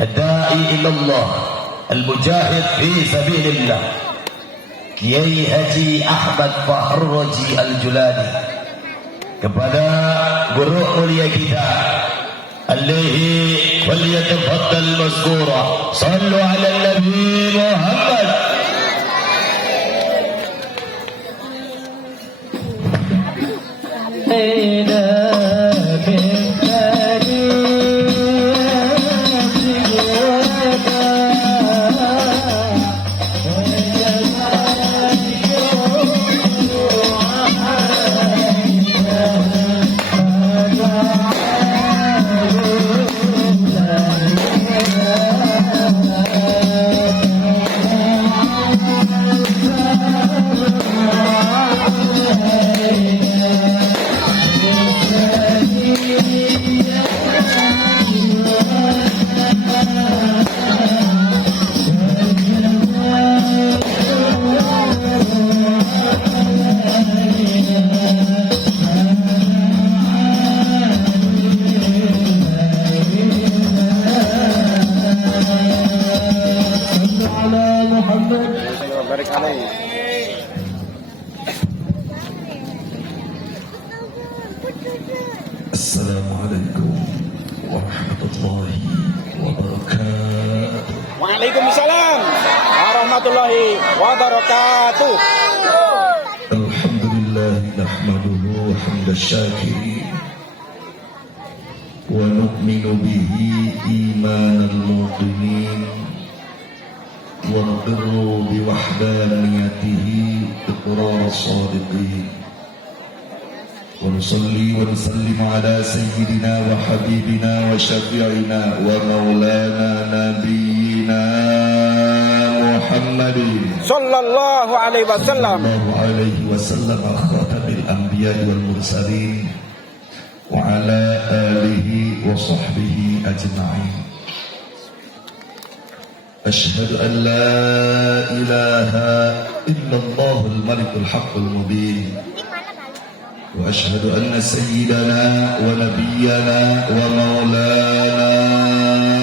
الداعي إلى الله المجاهد في سبيل الله Kiai Haji Ahmad Fahrroji Al-Julani, kepada guru mulia kita alaihi falyatafaddal mazkura. Sallu ala Nabi Muhammad. Assalamualaikum warahmatullahi wabarakatuh. Waalaikumsalam warahmatullahi wabarakatuh. Alhamdulillah nahmaduhu hamdas syakirin wa nu'minu bihi imanal muqinin wa naqirru biwahdaniyatihi iqrar as-sadiqin. ونصلي ونسلم على سيدنا وحبيبنا وشفيعنا ومولانا نبينا محمد صلى الله عليه وسلم خاتم الأنبياء والمرسلين وعلى آله وصحبه أجمعين. أشهد أن لا إله إلا الله الملك الحق المبين وأشهد أن سيدنا ونبينا ومولانا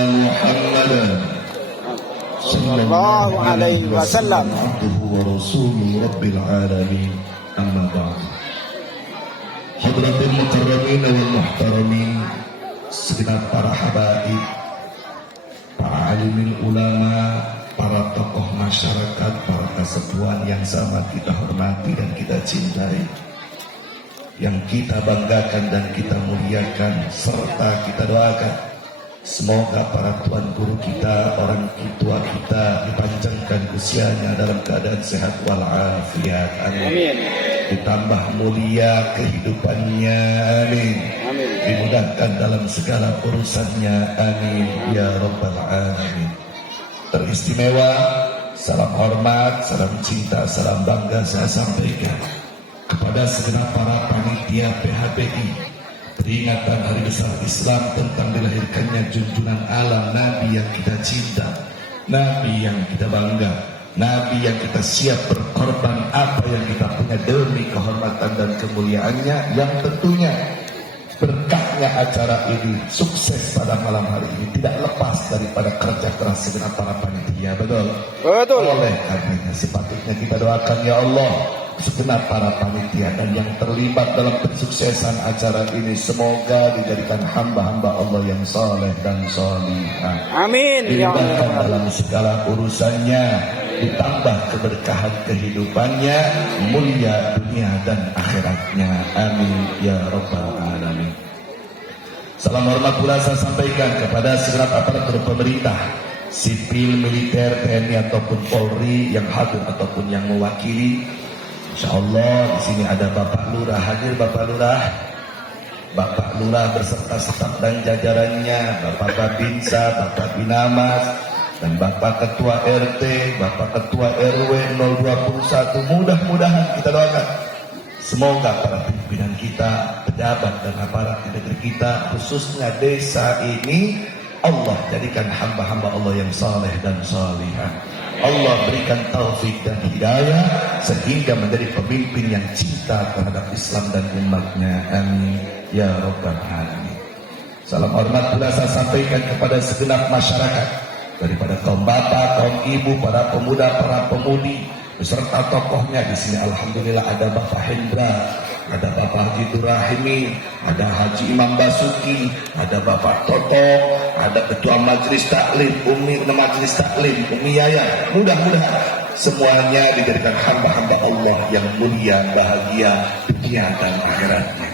محمدا صلى الله عليه وسلم عبده ورسوله رب العالمين. أما بعد. Hadratil mukarramin wal muhtaramin, segenap para habaib, para alimil ulama, para tokoh masyarakat, para kesepuhan yang sama kita hormati dan kita cintai, yang kita banggakan dan kita muliakan, serta kita doakan semoga para tuan guru kita, orang tua kita dipanjangkan usianya dalam keadaan sehat walafiat. Amin. Ditambah mulia kehidupannya. Amin. Dimudahkan dalam segala urusannya. Amin ya rabbal alamin. Teristimewa, salam hormat, salam cinta, salam bangga saya sampaikan kepada segenap para panitia PHBI peringatan Hari Besar Islam tentang dilahirkannya junjungan alam Nabi yang kita cinta, Nabi yang kita bangga, Nabi yang kita siap berkorban apa yang kita punya demi kehormatan dan kemuliaannya, yang tentunya berkahnya acara ini sukses pada malam hari ini tidak lepas daripada kerja keras segenap para panitia. Betul? Oleh karenanya sepatutnya kita doakan ya Allah segenap para panitia dan yang terlibat dalam kesuksesan acara ini, semoga dijadikan hamba-hamba Allah yang saleh dan salihah. Amin. Dimudahkan dalam segala urusannya, ditambah keberkahan kehidupannya, mulia dunia dan akhiratnya. Amin ya rabbal alamin. Salam hormat pula saya sampaikan kepada segenap aparatur pemerintah, sipil, militer, TNI ataupun Polri yang hadir ataupun yang mewakili. Insyaallah di sini ada Bapak Lurah hadir. Bapak Lurah beserta staf dan jajarannya, Bapak Babinsa, Bapak Binamas, dan Bapak Ketua RT, Bapak Ketua RW 021. Mudah-mudahan kita doakan semoga para pimpinan kita, pejabat dan aparat di negeri kita, khususnya desa ini, Allah jadikan hamba-hamba Allah yang saleh dan salihah. Allah berikan taufik dan hidayah sehingga menjadi pemimpin yang cinta terhadap Islam dan umatnya. Amin ya rabbal alamin. Salam hormat pula saya sampaikan kepada segenap masyarakat, daripada kaum bapak, kaum ibu, para pemuda, para pemudi, beserta tokohnya di sini. Alhamdulillah ada Bapak Hendra, ada Bapak Haji Durahimi, ada Haji Imam Basuki, ada Bapak Toto, ada Ketua Majelis Taklim, Majelis Taklim, Umi Yaya. Mudah-mudahan semuanya dijadikan hamba-hamba Allah yang mulia, bahagia dunia dan akhiratnya.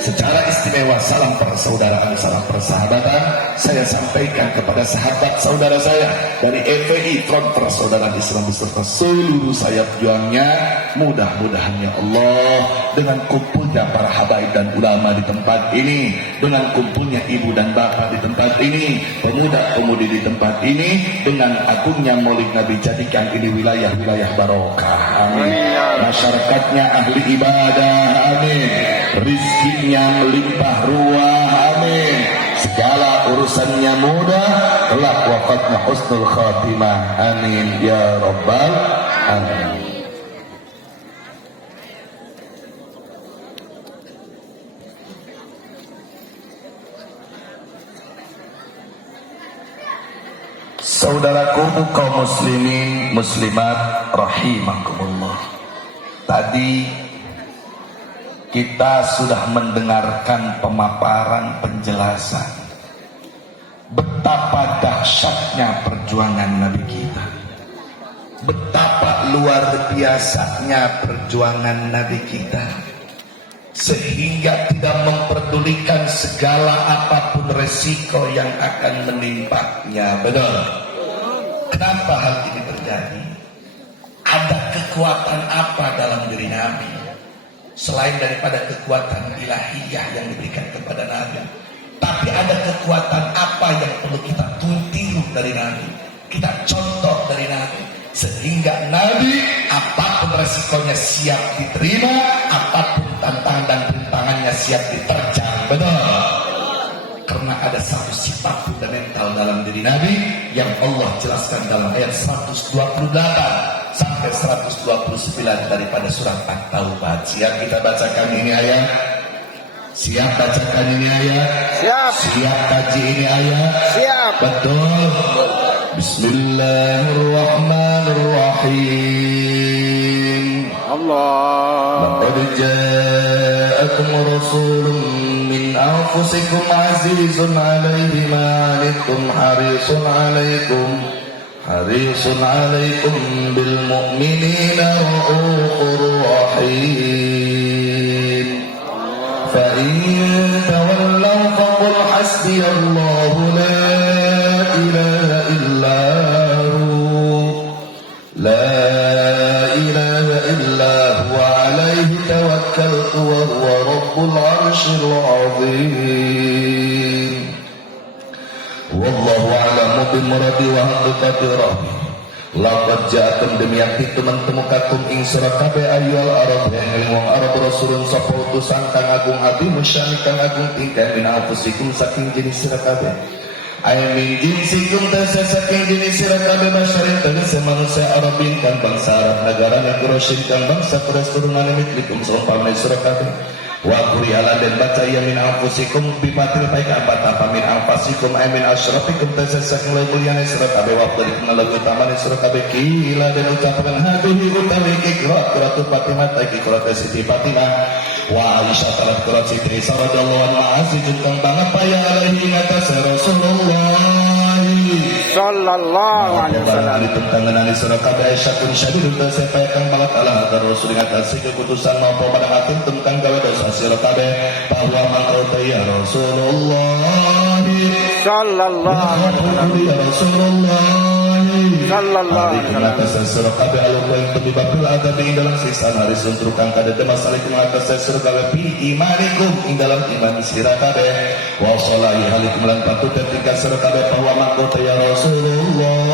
Secara istimewa salam persaudaraan, salam persahabatan saya sampaikan kepada sahabat saudara saya dari FPI, Front Persaudaraan Islam beserta seluruh sayap juangnya. Mudah-mudahan ya Allah, dengan kumpulnya para habaib dan ulama di tempat ini, dengan kumpulnya ibu dan bapak di tempat ini, pemuda-pemudi di tempat ini, dengan agungnya Maulid Nabi, jadikan ini wilayah-wilayah barokah. Amin. Masyarakatnya ahli ibadah. Amin. Rizkinya melimpah ruah. Amin. Segala urusannya mudah, kelak wafatnya husnul khatimah. Amin ya rabbal alamin. Saudaraku kaum muslimin muslimat rahimakumullah, tadi kita sudah mendengarkan pemaparan penjelasan betapa dahsyatnya perjuangan Nabi kita, betapa luar biasanya perjuangan Nabi kita, sehingga tidak memperdulikan segala apapun resiko yang akan menimpanya. Betul? Kenapa hal ini terjadi? Ada kekuatan apa dalam diri Nabi selain daripada kekuatan ilahiyah yang diberikan kepada Nabi? Tapi ada kekuatan apa yang perlu kita tiru dari Nabi, kita contoh dari Nabi, sehingga Nabi apapun resikonya siap diterima, apapun tantangan dan rintangannya siap diterjang. Betul? Karena ada satu sifat fundamental dalam diri Nabi yang Allah jelaskan dalam ayat 128 sampai 129 daripada surat At-Taubah. Siap kita bacakan ini ayat? Siap bacakan ini ayat? Siap. Siap kaji ini ayat? Siap. Betul. Bismillahirrahmanirrahim. Allah. Laqad ja'akum rasulun min anfusikum azizun 'alaihi ma 'anittum harisun 'alaikum bil mu'minina ra'ufur rahim. Fa in tawallaw faqul hasbiyallahu la ilaha illa hu la ilaha illa huwa alaihi tawakkaltu wa huwa rabbul arsyil azim. Wallahu a'lamu bimuradi wa haqiqati rabbi. Laqad ja'akum demi yakti teman-temukakum ing sira kabeh ayyul arab yang wong arab rasulun sapa utusan kang agung hati musyani kang agung tingkah min anfusikum saking jenis sira kabeh. Amin jinsikum tasa saking jenis sira kabeh masyarin tegese manusia arabin kang bangsa Arab negara Quraisy kang bangsa Quraisy turunan mitlikum seumpama sira kabeh. Wa quri ala dan baca ya min anfusikum bipatil baik apa min anfusikum ay min asyrafikum tasasak mulyane sira kabeh wa dari pengalang utama sira kabeh kila dan ucapan hadhihi utawi qiraatu Fatimah taki qiraat Siti Fatimah wa Aisyah talat qiraat Siti radhiyallahu anha azizun kang banget paya alaihi atas Rasulullah Sallallahu alaihi wasallam. Tentangan sira kabeh syakun syadidun tasapa kang banget ala hadar Rasul atas keputusan maupun pada hakim tentang gawe dosa sira kabeh bahwa mangkota ya Rasulullah Sallallahu alaihi wasallam. ya Rasulullah Sallallahu alaihi wasallam. atas sira kabeh aluk yang penyebabul adab ing dalam sisa hari suntruk kang kada demasalikum atas sira kabeh bi imanikum ing dalam iman sira kabeh wa sholahi halikum lan patut tingkah sira kabeh bahwa mangkota ya Rasulullah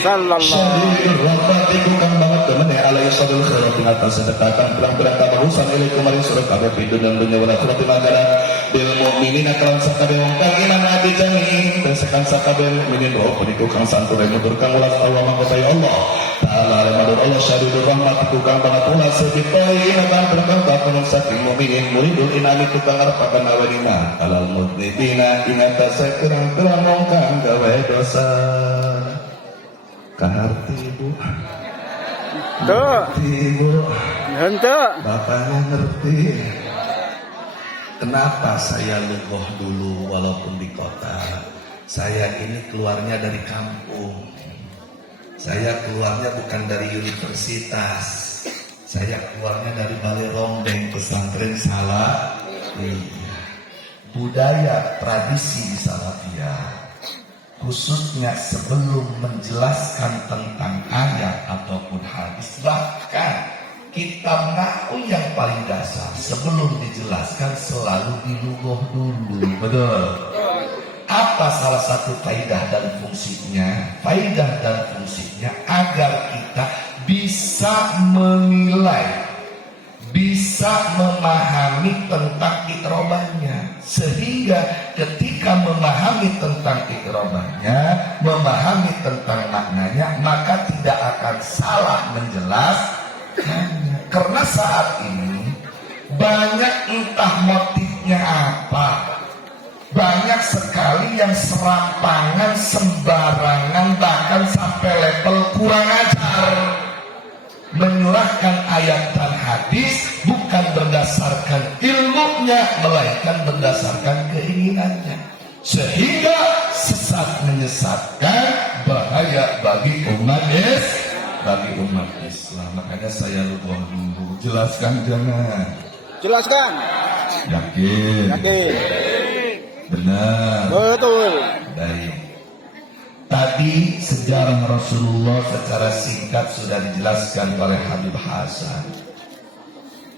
Sallallahu rahmatiku kang banget temene alaihi sadul khairat ing atas sedekah kang berang-berang kabarusan ilaikum maring sira kabeh pindun dan dunya wal akhirat magara bil mu'min mukminin kalawan sakabeeh wong kang iman ati jamin tesekan sakabeeh mukminin roh puniku kang santure mundur kang ulas Allah mangkotai Allah taala ramadur Allah syadidul rahmat tukang pangapura sebitoy kang berkang kapunung saking mukminin muridul inani tukang arpakan awalina alal mudnibina inata sekerang-kerang wong kang gawe dosa kaharti ibu Tuh, ibu henteu. bapaknya ngerti kenapa saya lugoh dulu walaupun di kota. Saya ini keluarnya dari kampung. Saya keluarnya bukan dari universitas. Saya keluarnya dari Balai Rongdeng pesantren Salafiyah. Budaya tradisi di Salafiyah, khususnya sebelum menjelaskan tentang ayat ataupun hadis, bahkan kitab nahwu yang paling dasar sebelum dijelaskan selalu dilugoh dulu. Betul. Apa salah satu faidah dan fungsinya? Faidah dan fungsinya agar kita bisa menilai, bisa memahami tentang ikrobahnya, sehingga ketika memahami tentang ikrobahnya, memahami tentang maknanya, maka tidak akan salah menjelaskan. Karena saat ini banyak entah motifnya apa, banyak sekali yang serampangan, sembarangan, bahkan sampai level kurang ajar, menyurahkan ayat dan hadis bukan berdasarkan ilmunya, melainkan berdasarkan keinginannya, sehingga sesat menyesatkan, bahaya bagi umat Islam. Makanya saya lupa dulu. Jelaskan jangan. Jelaskan. Yakin. Yakin. Benar. Betul. Baik. Tadi sejarah Rasulullah secara singkat sudah dijelaskan oleh Habib Hasan.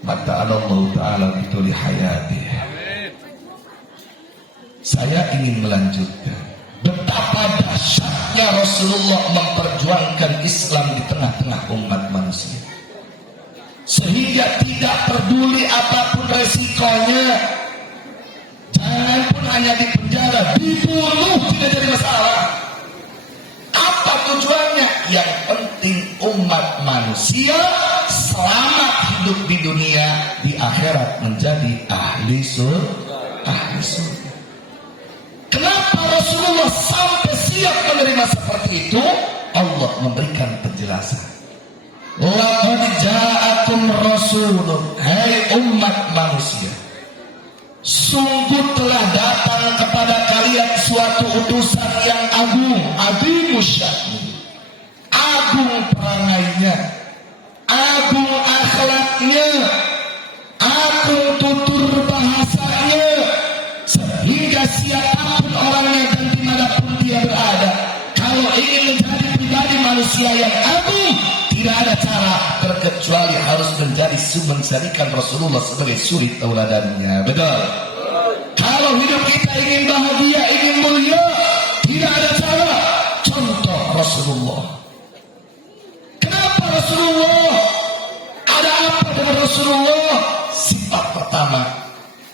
Mata Allah Ta'ala bituli hayati. Saya ingin melanjutkan betapa dahsyatnya Rasulullah memperjuangkan Islam di tengah-tengah umat manusia, sehingga tidak peduli apapun resikonya. Jangan pun hanya di penjara, dibunuh tidak jadi masalah. Apa tujuannya? Yang penting umat manusia selamat hidup di dunia, di akhirat menjadi ahli surga. Kenapa Rasulullah sampai siap menerima seperti itu? Allah memberikan penjelasan. Laqad ja'akum rasulun, hai umat manusia, sungguh telah datang kepada kalian suatu utusan yang agung, azimusya'ni, agung perangainya, agung akhlaknya, agung tutur bahasanya, sehingga siapapun orangnya dan dimanapun dia berada, kalau ingin menjadi pribadi manusia yang agung, tidak ada cara terkecuali harus menjadikan Rasulullah sebagai suri tauladannya. Betul. Kalau hidup kita ingin bahagia, ingin mulia, tidak ada cara. Contoh Rasulullah. Kenapa Rasulullah? Ada apa dengan Rasulullah? Sifat pertama,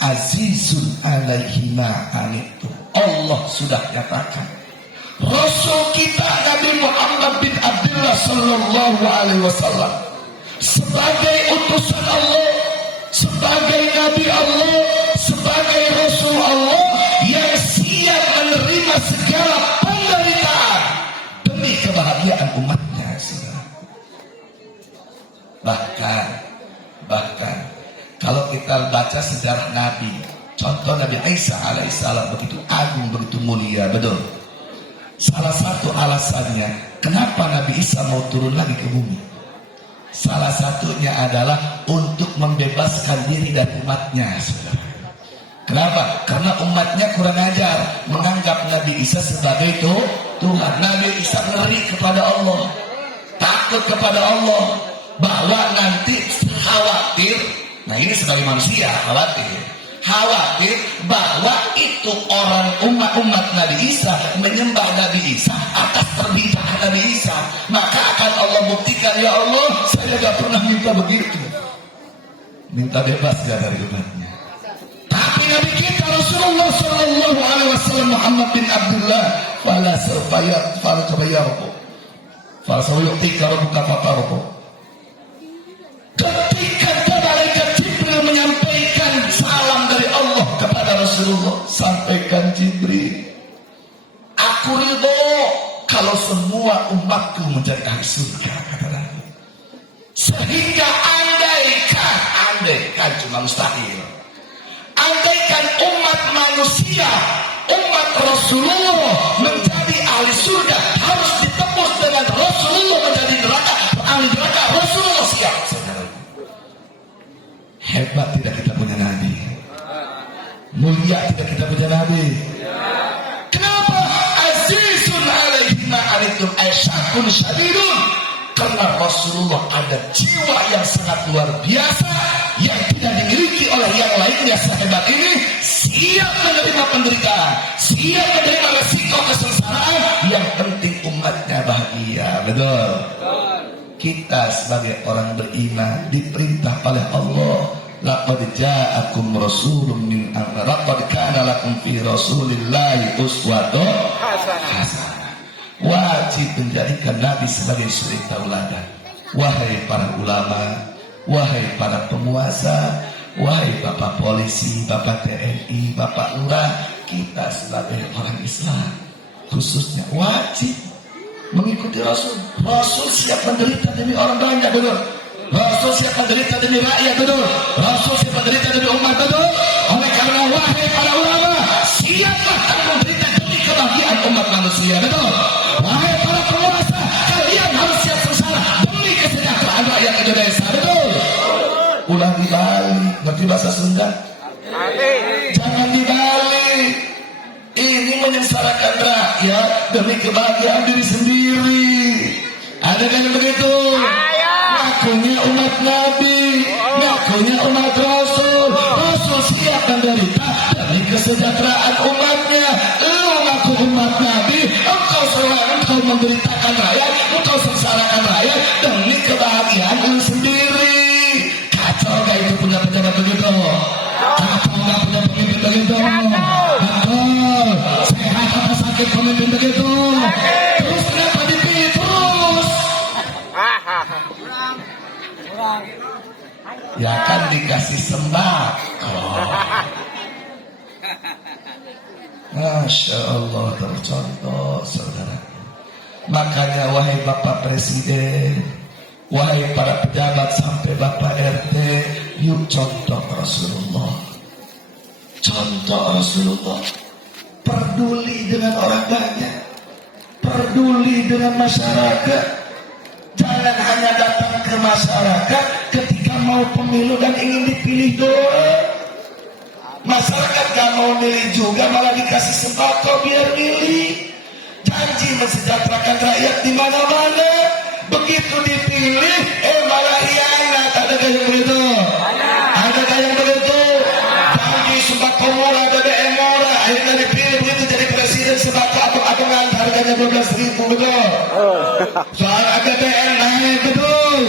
azizun alaihi ma'anitum. Allah sudah nyatakan, Rasul kita Nabi Muhammad bin Abdullah sallallahu alaihi wasallam sebagai utusan Allah, sebagai Nabi Allah, sebagai Rasul Allah yang siap menerima segala penderitaan demi kebahagiaan umatnya. Bahkan kalau kita baca sejarah Nabi, contoh Nabi Isa alaihissalam begitu agung, begitu mulia, betul. Salah satu alasannya kenapa Nabi Isa mau turun lagi ke bumi, salah satunya adalah untuk membebaskan diri dari umatnya. Kenapa? Karena umatnya kurang ajar, menganggap Nabi Isa sebagai Tuhan. Nabi Isa ngeri kepada Allah, takut kepada Allah, bahwa nanti khawatir. Nah ini sebagai manusia khawatir bahwa itu orang umat Nabi Isa menyembah Nabi Isa atas perbedaan Nabi Isa, maka akan Allah buktikan, ya Allah, saya gak pernah minta begitu, minta bebas gak dari umatnya. Tapi Nabi kita Rasulullah Sallallahu Alaihi Wasallam Muhammad bin Abdullah. Fala sawfa tabayyarku. Fala sawfa rabbuka fatarku. Ketika malaikat Jibril menyampaikan salam dari Allah kepada Rasulullah, sampaikan Jibril, aku ridho kalau semua umatku menjadi ahli surga, kata Nabi. Sehingga andaikan cuma mustahil, andaikan umat manusia, umat Rasulullah menjadi ahli surga, harus ditebus dengan Rasulullah menjadi neraka, ahli neraka, Rasulullah siap. Hebat tidak kita punya Nabi, mulia tidak kita punya Nabi. Kenapa? Azizun alaihi ma anittum aisyakun syadidun. Karena Rasulullah ada jiwa yang sangat luar biasa yang tidak dimiliki oleh yang lainnya sehebat ini. Siap menerima penderitaan, siap menerima resiko kesengsaraan. Yang penting umatnya bahagia. Betul. Kita sebagai orang beriman diperintah oleh Allah, laqad ja'akum rasulun min laqad kana lakum fi rasulillahi uswatun hasanah. Wajib menjadikan Nabi sebagai suri tauladan. Wahai para ulama, wahai para penguasa, wahai bapak polisi, bapak TNI, bapak lurah, kita sebagai orang Islam khususnya wajib mengikuti Rasul. Rasul siap menderita demi orang banyak, betul. Rasul siap menderita demi rakyat, betul. Rasul siap menderita demi umat, betul. Oleh karena wahai para ulama, siaplah kamu menderita demi kebahagiaan umat manusia, betul. Wahai para penguasa, kalian harus siap sengsara demi kesejahteraan rakyat Indonesia, betul. Ulang dibalik, ngerti bahasa Sunda? Jangan dibalik. Ini menyengsarakan rakyat demi kebahagiaan diri sendiri. Ada kan yang begitu? Ngakunya umat Nabi, ngakunya umat Rasul. Rasul siap menderita demi kesejahteraan umatnya. Lu ngaku umat Nabi, engkau menderitakan rakyat, engkau sengsarakan rakyat demi kebahagiaan lu sendiri. Kacau gak itu punya pejabat begitu? Kacau gak punya pemimpin begitu? Sehat apa sakit pemimpin begitu? Terus kenapa dipilih terus? Ya kan dikasih sembako. Masya Allah, tercontoh saudara. Makanya wahai Bapak Presiden, wahai para pejabat sampai Bapak RT, yuk contoh Rasulullah. Contoh Rasulullah. Peduli dengan orang banyak, peduli dengan masyarakat. Jangan hanya datang ke masyarakat ketika mau pemilu dan ingin dipilih doang. Masyarakat gak mau milih juga, malah dikasih sembako biar milih. Janji mensejahterakan rakyat di mana-mana. Begitu dipilih, malah hianat. Ada gak yang begitu? Ada gak yang begitu? Janji sembako murah, BBM murah, akhirnya dipilih begitu jadi presiden sembako atung-atungan harganya 12.000, betul? Soal BBM naik, betul?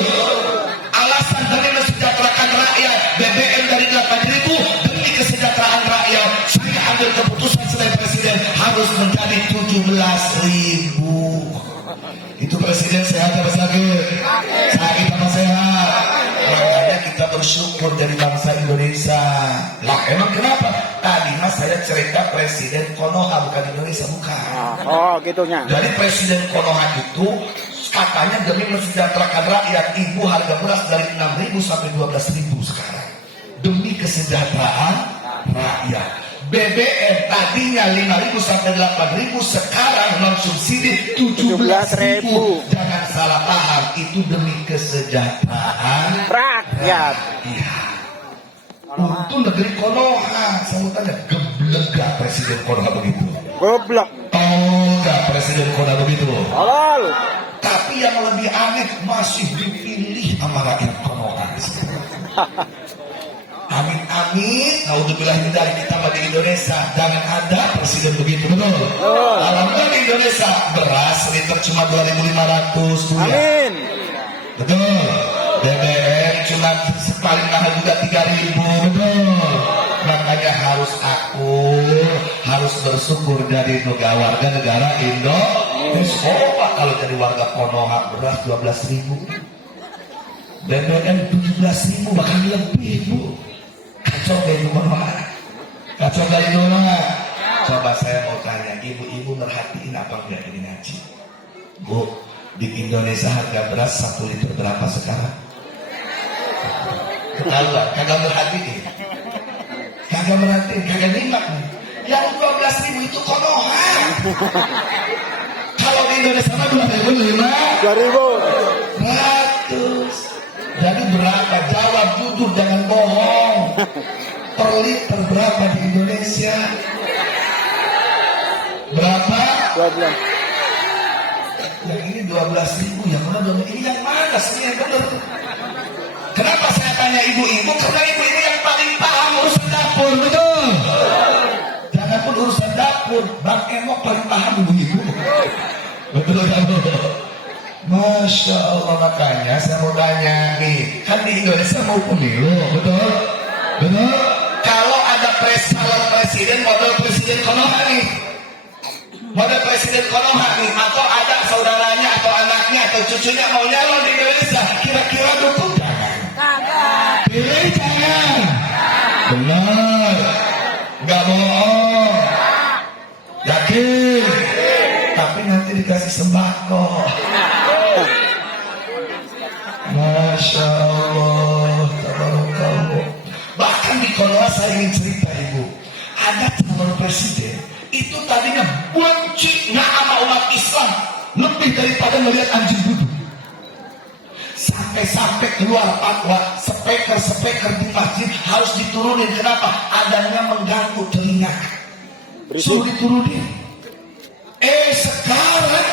Alasan demi mensejahterakan rakyat, BBM dari 8.000 demi kesejahteraan rakyat. Saya ambil keputusan sebagai presiden harus menjadi 17.000. Itu presiden sehat apa sakit? Sakit apa sehat? Makanya kita bersyukur dari bangsa Indonesia. Lah emang kenapa? Tadi mas saya cerita presiden Konoha, bukan Indonesia, bukan. Oh gitunya. Dari presiden Konoha itu katanya demi mensejahterakan rakyat, ibu harga beras dari 6.000 sampai 12.000 sekarang. Demi kesejahteraan rakyat. BBM tadinya 5.000 sampai 8.000, sekarang non subsidi 17.000. Jangan salah paham, itu demi kesejahteraan Rakyat. Iya. Untuk negeri Konoha, saya mau tanya, geblek gak presiden Konoha begitu? Goblok. Oh, gak presiden Konoha begitu? Tolol. Tapi yang lebih aneh masih dipilih sama rakyat Konoha. Amin amin. Naudzubillah dari kita di Indonesia jangan ada presiden begitu, betul? Alhamdulillah di Indonesia beras liter cuma 2.500, Bu. Amin. Betul. BBM cuma paling mahal juga 3.000, betul. Makanya harus harus bersyukur jadi warga negara Indonesia. Pak, kalau jadi warga Konoha beras 12.000, BBM 17.000 bahkan lebih Bu. Kacau gak itu Konoha? Kacau gak itu Coba saya mau tanya, ibu-ibu merhatiin apa enggak ini ngaji? Bu, di Indonesia harga beras 1 liter berapa sekarang? Ketahuan, kagak merhatiin. Kagak merhatiin, kagak nyimak nih. Yang 12.000 itu Konoha. Kalau di Indonesia mah 2.000. 2.100. Jadi berapa? Jawab jujur, jangan bohong. Per liter berapa di Indonesia? Berapa? 12. Yang ini 12.000, yang mana 12.000? Ini yang mana sih yang benar? Kenapa saya tanya ibu-ibu? Karena ibu-ibu yang paling paham urusan dapur, betul? Jangan pun urusan dapur, Bang Emok paling paham ibu-ibu. Betul kan? Masya Allah, makanya saya mau tanya nih, kan di Indonesia mau pemilu, betul? Betul? Kalau ada calon presiden, model presiden Konoha nih, model presiden Konoha nih, atau ada saudaranya atau anaknya atau cucunya mau nyalon di Indonesia, kira-kira dukung jangan? Pilih jangan? Benar, nggak bohong, yakin? Tapi nanti dikasih sembako. Masya Allah, tabarakallah. Bahkan di Konoha saya ingin cerita ibu, ada calon presiden itu tadinya benci sama umat Islam lebih daripada melihat anjing duduk. Sampai-sampai keluar fatwa, speaker di masjid harus diturunin. Kenapa? Adanya mengganggu telinga, suruh diturunin. Sekarang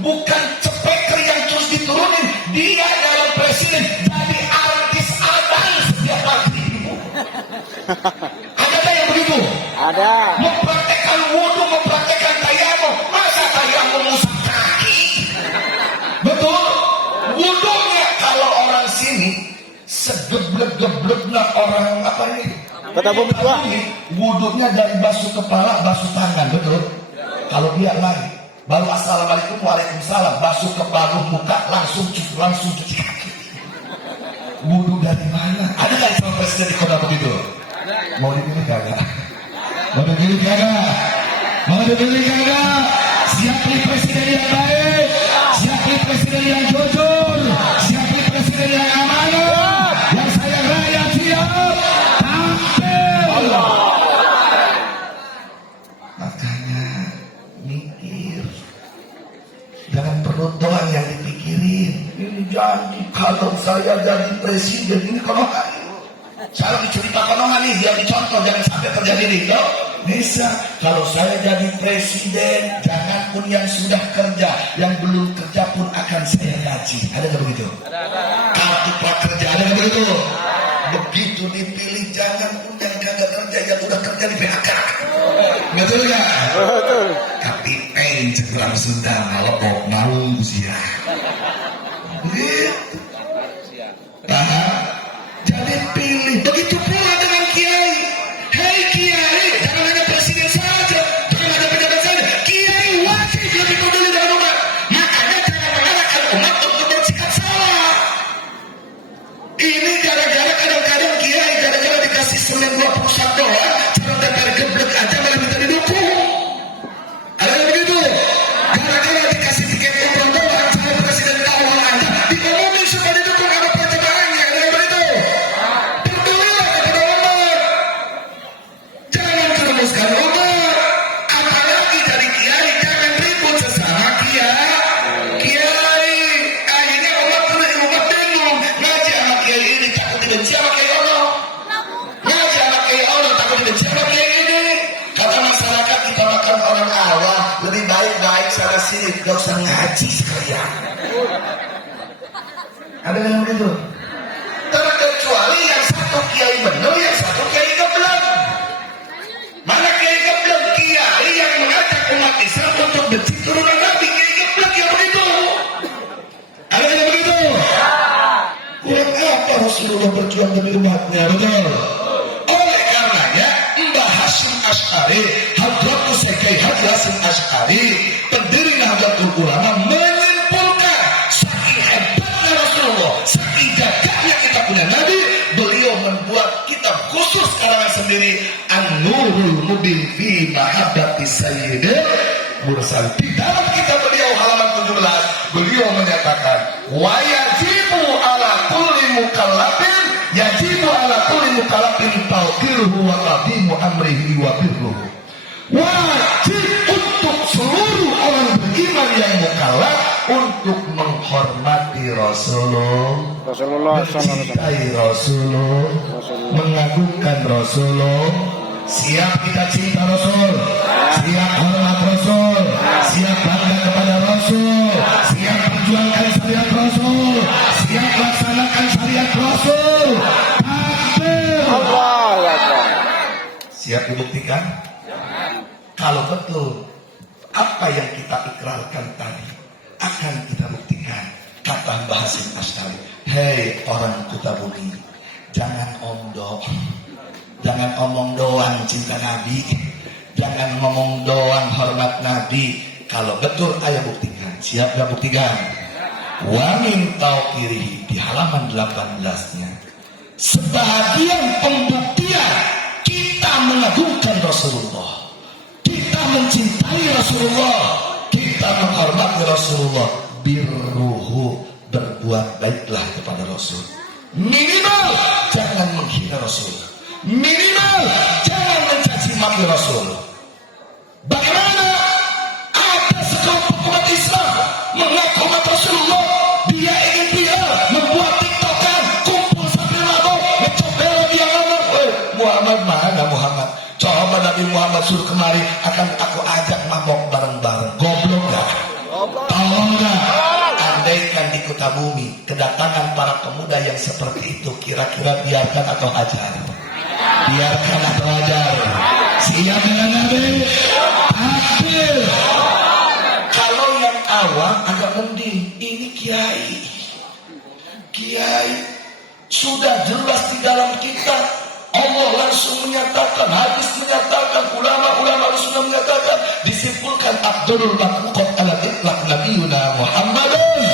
bukan speaker yang terus diturunin, dia dalam presiden jadi artis adang setiap pagi. Ada yang begitu? Ada. Mempraktekkan wudhu, mempraktekkan tayamum. Masa tayamum usah kaki? Betul? Wudhunya kalau orang sini segeblek-gebleknya orang apa ini? Kata bumi tua. Wudhunya dari basuh kepala, basuh tangan, betul? Kalau dia lari, baru assalamualaikum waalaikumsalam, basuh kepala, muka langsung cuci kaki. Wudhu dari mana? Ada nggak calon presiden di kota begitu? Mau dipilih kagak? Mau dipilih kagak? Mau dipilih kagak? Siap pilih presiden yang baik, siap pilih presiden yang jujur, siap pilih presiden yang amanah, yang sayang rakyat, siap tampil. Makanya mikir, jangan perut doang yang dipikirin. Ini janji kalau saya jadi presiden ini Konoha. Saya dicerita Konoha nih, biar dicontoh jangan sampai terjadi nih. Bisa kalau saya jadi presiden, jangan pun yang sudah kerja, yang belum kerja pun akan saya gaji. Ada nggak begitu? Kartu prakerja ada nggak begitu? Begitu dipilih, jangan pun yang kagak kerja, yang udah kerja di PHK. Betul nggak? Betul. Tapi cekram Sunda ngalok ngalung usia. Begitu. Jadi pilih. Begitu pula dengan kiai. Hei kiai, jangan hanya presiden saja, jangan hanya pejabat saja. Kiai wajib lebih peduli dengan umat. Makanya jangan mengarahkan umat untuk bersikap salah. Ini gara-gara kadang-kadang kiai, gara-gara dikasih Senin 21 dolar, calon DPR geblek aja malah minta didukung. Ada yang begitu? Gara-gara dikasih tiket umroh doang, calon presiden awal aja diomongin supaya didukung sama perjemaahnya. Ada yang begitu? Pedulilah kepada umat, jangan teruskan umat. Apalagi dari kiai, jangan ribut sesama kiai. Akhirnya umat bingung. Ngaji sama kiai ini takut dibenci sama kiai ono. Ngaji sama kiai ono takut dibenci sama kiai ini. Kata masyarakat, kita makan orang awam, lebih baik sana sini, gak usah ngaji sekalian. Ada yang begitu? Terkecuali yang satu kiai benar, yang satu kiai geblek. Mana kiai geblek? Kiai yang mengajak umat Islam untuk benci turunan Nabi, kiai geblek yang begitu. Ada yang begitu? Kurang apa Rasulullah berjuang demi umatnya, betul? Oleh karenanya Mbah Hasyim Hasyim Asy'ari, pendiri Nahdlatul Ulama, menyimpulkan saking hebatnya Rasulullah, saking gagahnya kita punya Nabi, beliau membuat kitab khusus karangan sendiri, An-Nurul Mubin fi Mahabbati Sayyidil Mursalin. Di dalam kitab beliau halaman 17, beliau menyatakan, wa yajibu ala kulli mukallafin, yajibu ala kulli mukallafin tawqiruhu wa qadimu amrihi wa birruhu. Wajib untuk seluruh orang beriman yang mukallaf untuk menghormati Rasulullah, mencintai Rasulullah, mengagungkan Rasulullah. Siap kita cinta Rasul, siap hormat Rasul, siap bangga kepada Rasul, siap perjuangkan syariat Rasul, siap laksanakan syariat Rasul. Takbir. Allahu Akbar. Siap dibuktikan? Kalau betul apa yang kita ikrarkan tadi akan kita buktikan. Kata Mbah Hasyim Asy'ari, hei orang Kutabumi, jangan omdo, jangan omong doang cinta Nabi, jangan ngomong doang hormat Nabi. Kalau betul ayo buktikan. Siap gak buktikan? Wa min tauqirihi, di halaman 18-nya, sebagian pembuktian kita mengagungkan Rasulullah, kita mencintai Rasulullah, kita menghormati Rasulullah, birruhu, berbuat baiklah kepada Rasul. Minimal jangan menghina Rasul, minimal jangan mencaci maki Rasul. Bagaimana ada sekelompok umat Islam mengaku umat Rasulullah, dia ingin PR, membuat tiktokan, kumpul sambil mabok, ngecopel dia ngomong, Muhammad mana Muhammad? Coba Nabi Muhammad suruh kemari, akan aku ajak mabok bareng-bareng. Goblok gak? Tolong gak? Andaikan di Kutabumi kedatangan para pemuda yang seperti itu, kira-kira biarkan atau hajar? Biarkan atau hajar? Siap dengan Nabi? Takbir. Kalau yang awam agak mending, ini kiai sudah jelas di dalam kitab. Allah langsung menyatakan, hadis menyatakan, ulama-ulama sudah menyatakan, disimpulkan Abdul Makhluqat ala itlaq Nabiyuna Muhammadun,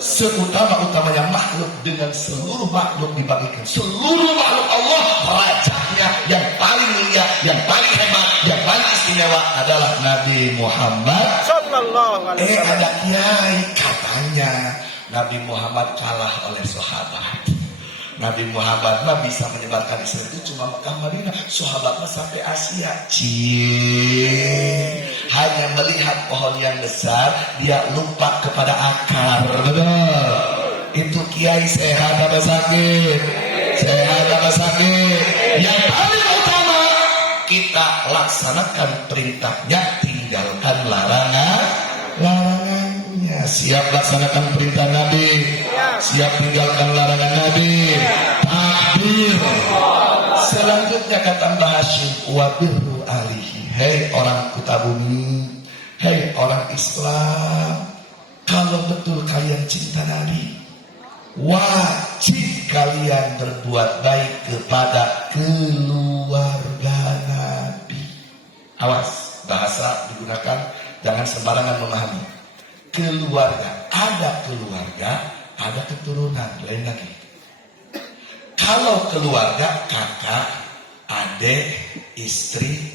seutama-utamanya makhluk dengan seluruh makhluk dibagikan. Seluruh makhluk Allah, rajanya yang paling mulia, yang paling hebat, yang paling istimewa adalah Nabi Muhammad sallallahu alaihi wasallam. Ada kiai katanya Nabi Muhammad kalah oleh sahabat. Nabi Muhammad mah bisa menyebarkan Islam itu cuma Mekah Madinah, sahabatnya sampai Asia. Hanya melihat pohon yang besar, dia lupa kepada akar. Betul. Itu kiai sehat apa sakit? Sehat apa sakit? Yang paling utama, kita laksanakan perintahnya, tinggalkan larangannya. Siap laksanakan perintah Nabi, siap tinggalkan larangan Nabi. Takbir. Selanjutnya kata Mbah Hasyim, wa birru alihi, hei orang Kutabumi, hei orang Islam, kalau betul kalian cinta Nabi, wajib kalian berbuat baik kepada keluarga Nabi. Awas, bahasa digunakan jangan sembarangan memahami. Keluarga, ada keturunan, lain lagi. Kalau keluarga, kakak, adik, istri,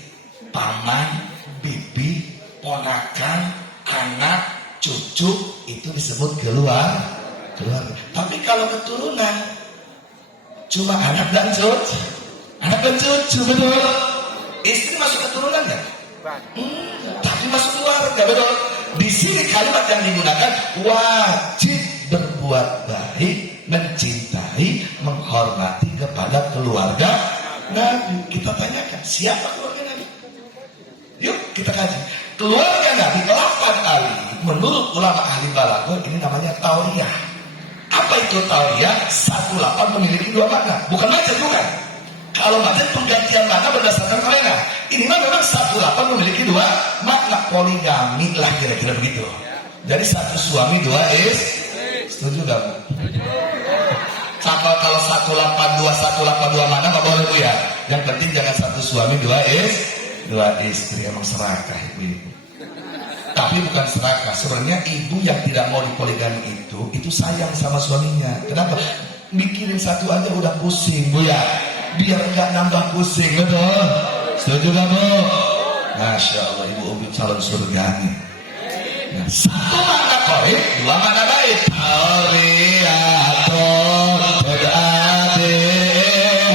paman, bibi, ponakan, anak, cucu, itu disebut keluarga. Tapi kalau keturunan, cuma anak dan cucu, betul. Istri masuk keturunan nggak? Tapi masuk keluarga, betul. Di sini kalimat yang digunakan, wajib berbuat baik, mencintai, menghormati kepada keluarga Nabi. Kita tanyakan, siapa keluarga Nabi? Yuk kita kaji. Keluarga Nabi 8 kali menurut ulama ahli balaghah ini namanya tauriyah. Apa itu tauriyah? 18 memiliki 2 makna. Bukan macet, bukan. Kalau macet penggantian makna berdasarkan kalender. Ini memang 18 memiliki 2 makna, poligami lah kira-kira begitu. Jadi 1 suami 2 istri. Setuju gak Bu? Kalau 182 mana apa boleh Bu ya? Yang penting jangan 1 suami 2 istri. 2 istri emang serakah ibu-ibu. Tapi bukan serakah, sebenarnya ibu yang tidak mau dipoligami itu sayang sama suaminya. Kenapa? Mikirin satu aja udah pusing bu ya, biar nggak nambah pusing, betul? Setuju gak bu? Masya Allah, ibu Umi calon surga nih. Nah, satu makna korib, 2 makna baik. Tariatun tad'ati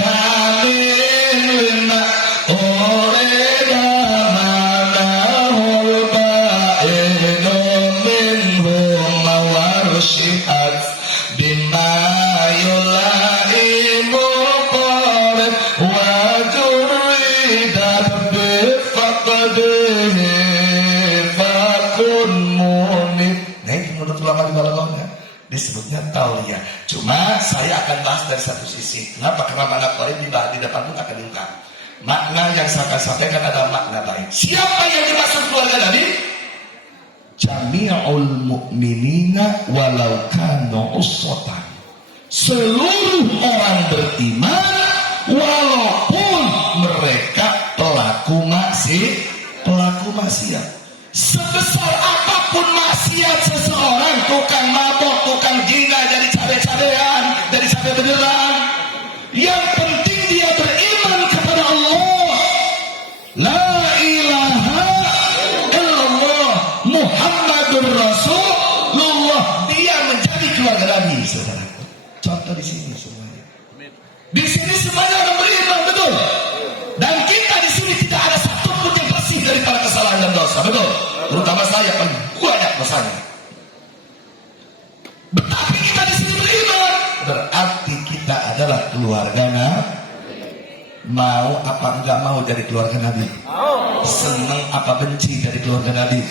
hamin lima urida manahul ba'inu minhum mawarushihat bima yulaimu korib wa juridat bifaqdihi fakun munib. Nah ini menurut ulama di balaghahnya disebutnya tauliah. Cuma saya akan bahas dari satu sisi. Kenapa? Karena makna korib di depan pun akan diungkap. Makna yang saya akan sampaikan adalah makna baik. Siapa yang dimaksud keluarga Nabi? Jami'ul mu'minina walau kanu uswatan. Seluruh orang beriman walaupun mereka pelaku maksiat. Sebesar apapun maksiat seseorang, tukang mabok, tukang zina, dari cabe-cabean, dari cabe beneran, yang penting dia beriman kepada Allah. La ilaha illallah Muhammadur Rasulullah. Dia menjadi keluarga Nabi, saudara. Contoh di sini semuanya. Di sini semuanya orang beriman, betul. Dan kita di sini tidak ada satupun yang bersih daripada kesalahan dan dosa, betul. Terutama saya paling banyak dosanya. Betapa kita di sini beriman, berarti kita adalah keluarga Nabi. Mau apa enggak mau jadi keluarga Nabi? Senang apa benci dari keluarga Nabi?